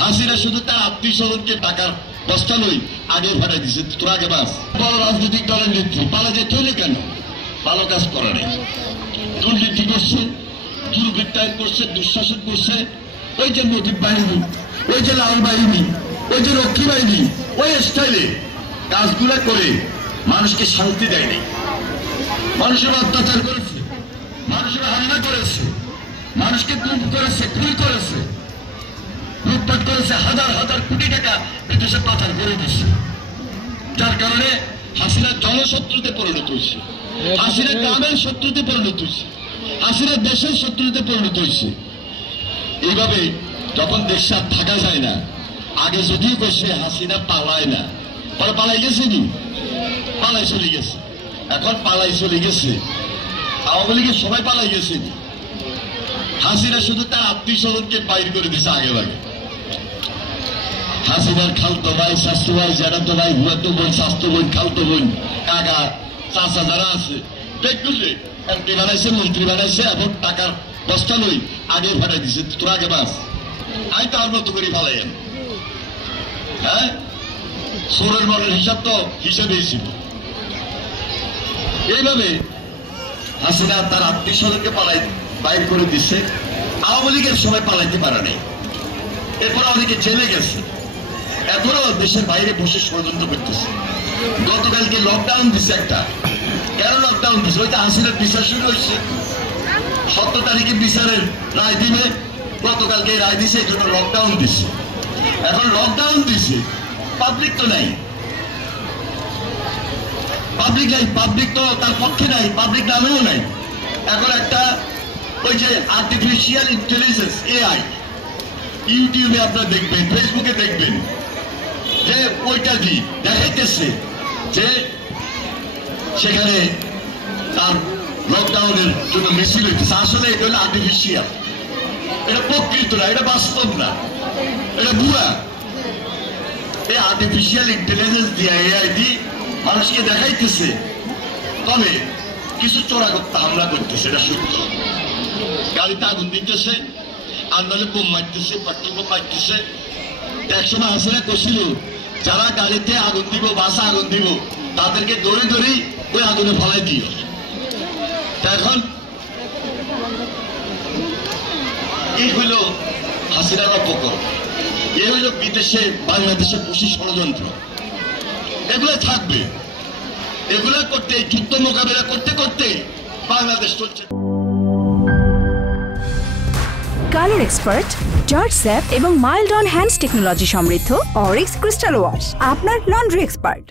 হাসিনা শুধু তার আত্মীয় স্বজনকে টাকার বস্তা লই আগে ভাড়াই দিছে, তোর আগে বাস। বড় রাজনৈতিক দলের নেত্রী পালা যেতে হলে কেন? ভালো কাজ করা নেই, দুর্নীতি করছে, দুর্বৃত্তায়ন করছে, দুঃশাসন করছে। ওই যে মোটিভ বাহিনী, ওই যে লাল বাহিনী, ওই যে রক্ষী বাহিনী, ওই স্টাইলে কাজগুলা করে মানুষকে শান্তি দেয়নি। মানুষের অত্যাচার করেছে, মানুষের হামলা করেছে, মানুষকে গুম করেছে, খুন করেছে, লুটপাট করেছে, হাজার হাজার কোটি টাকা বিদেশে পাচার করে দিচ্ছে। যার কারণে হাসিনা জনশত্রুতে পরিণত হয়েছে, হাসিনা গ্রামের শত্রুতে পরিণত হয়েছে, হাসিনা দেশের শত্রুতে পরিণত হয়েছে। এইভাবে যখন দেশে আর থাকা যায় না, আগে যদিও বসে হাসিনা পালায় না, পরে পালাই গেছে নি, পালাই চলে গেছে। এখন পালাই চলে গেছে, আওয়ামী লীগের সবাই পালাই গেছে। হাসিনা শুধু তার আত্মীয় স্বজনকে বাইর করে দিছে আগে আগে। হাসিনার খালতো ভাই, স্বাস্থ্য ভাই, জ্যাঠাতো ভাই, হুয়াতো বোন, স্বাস্থ্য বোন, খালতো বোন, কাকা, চাচা যারা আছে দেখলে এমপি বানাইছে, মন্ত্রী বানাইছে, এবং টাকার বস্তা লই আগে ভাড়াই দিছে, তোর আগে বাস। আমি তার মতো করে ফালাই। হ্যাঁ, সোরের মনের হিসাব তো হিসেবেই ছিল। এইভাবে হাসিনা তার আত্মীয় স্বজনকে বাইর করে দিচ্ছে। আওয়ামী লীগের সময় পালাইতে পারে নাই, এরপর অনেকে জেলে গেছে, এখনো দেশের বাইরে বসে ষড়যন্ত্র করতেছে। গতকালকে লকডাউন দিচ্ছে একটা। কেন লকডাউন দিচ্ছে? ওইটা হাসিনার বিচার শুরু হয়েছে, 17 তারিখে বিচারের রায় দিবে। গতকালকে রায় দিছে, এই জন্য লকডাউন দিচ্ছে। এখন লকডাউন দিচ্ছে, পাবলিক তো নাই, পাবলিক নাই, পাবলিক তো তার পক্ষে নাই, পাবলিক নামেও নাই। এখন একটা ওই যে আর্টিফিশিয়াল ইন্টেলিজেন্স, এআই, ইউটিউবে আপনারা দেখবেন, ফেসবুকে দেখবেন, যে ওইটা দিয়ে দেখাইতেছে যে সেখানে তার লকডাউনের জন্য মিছিল হইতেছে। আসলে এটা হলো আর্টিফিশিয়াল, এটা প্রকৃত না, এটা বাস্তব না, এটা ভুয়া। এই আর্টিফিশিয়াল ইন্টেলিজেন্স দিয়ে, এআই দিয়ে মানুষকে দেখাইতেছে, তবে কিছু চোরাগোপ্তা হামলা করতেছে, এটা সত্য। গাড়িতে আগুন দিতেছে, আর নাহলে বোম মারতেছে, পেট্রোল বোম মারতেছে। একসময় হাসিনা কছিল, যারা গাড়িতে আগুন দিব, বাসে আগুন দিব, তাদেরকে দৌড়ে দৌড়ে ওই আগুনে ফেলাই দিও। এখন এই হইল হাসিনার অপকর্ম, এই হইল বিদেশে বাংলাদেশে বসে ষড়যন্ত্র। এগুলো থাকবে, এগুলো করতে, যুদ্ধ মোকাবেলা করতে করতে বাংলাদেশ চলছে। কালার এক্সপার্ট, জর্জ স্যাপ এবং মাইল্ড অন হ্যান্ডস টেকনোলজি সমৃদ্ধ অরিক্স ক্রিস্টাল ওয়াশ আপনার লন্ড্রি এক্সপার্ট।